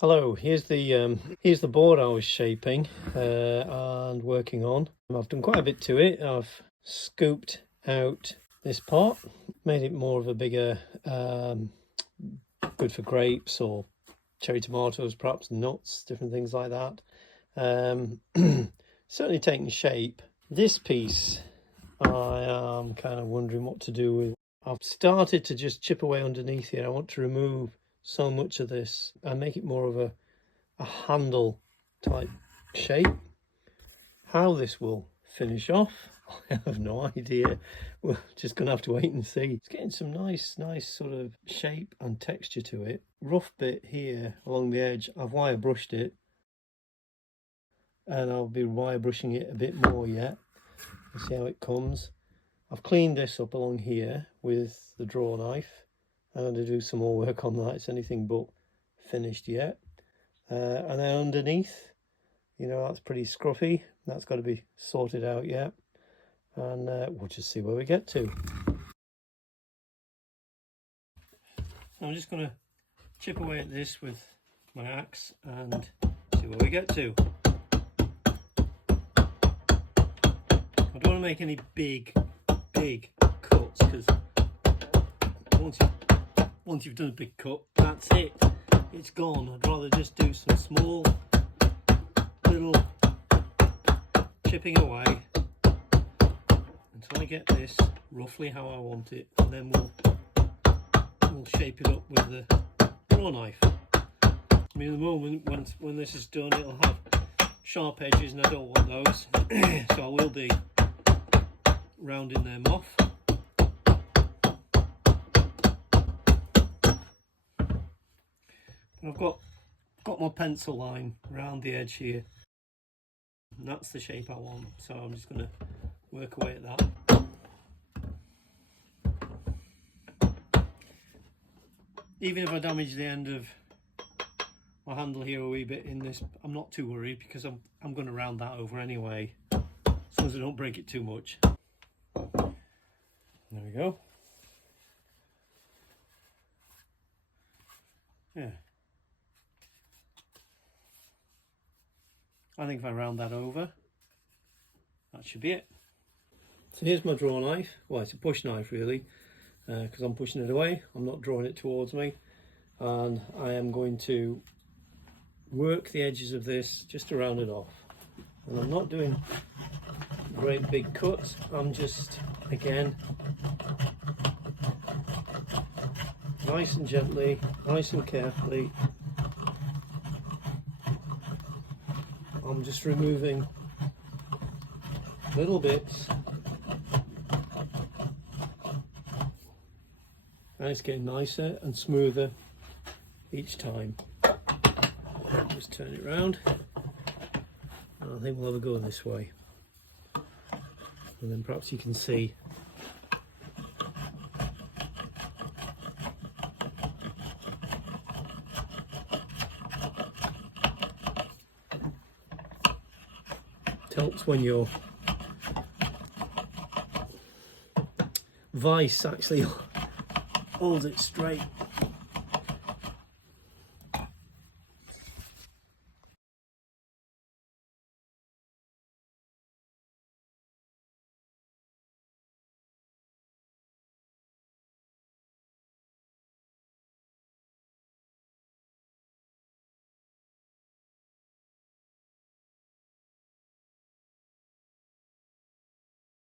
Hello, here's the board I was shaping and working on. I've done quite a bit to it. I've scooped out this part, made it more of a bigger, good for grapes or cherry tomatoes, perhaps nuts, different things like that. Certainly taking shape. This piece I am kind of wondering what to do with. I've started to just chip away underneath here. I want to remove so much of this and make it more of a handle type shape. How this will finish off, I have no idea. We're just gonna have to wait and see. It's getting some nice sort of shape and texture to it. Rough bit here along the edge, I've wire brushed it, and I'll be wire brushing it a bit more yet. We'll see how it comes. I've cleaned this up along here with the draw knife. I'm going to do some more work on that. It's anything but finished yet. And then underneath, you know, that's pretty scruffy. That's got to be sorted out yet. And we'll just see where we get to. I'm just going to chip away at this with my axe and see where we get to. I don't want to make any big cuts, because once you've done a big cut, that's it, it's gone. I'd rather just do some small little chipping away until I get this roughly how I want it, and then we'll shape it up with the draw knife. I mean, at the moment, when this is done, it'll have sharp edges and I don't want those, so I will be rounding them off. And I've got my pencil line around the edge here, and that's the shape I want, so I'm just going to work away at that. Even if I damage the end of my handle here a wee bit in this, I'm not too worried, because I'm going to round that over anyway, as long as I don't break it too much. There we go. Yeah. I think if I round that over, that should be it. So here's my draw knife. Well, it's a push knife really, because I'm pushing it away. I'm not drawing it towards me. And I am going to work the edges of this just to round it off. And I'm not doing great big cuts. I'm just, again, nice and gently, nice and carefully. I'm just removing little bits, and it's getting nicer and smoother each time. Just turn it around, and I think we'll have a go this way, and then perhaps you can see it helps when your vice actually holds it straight.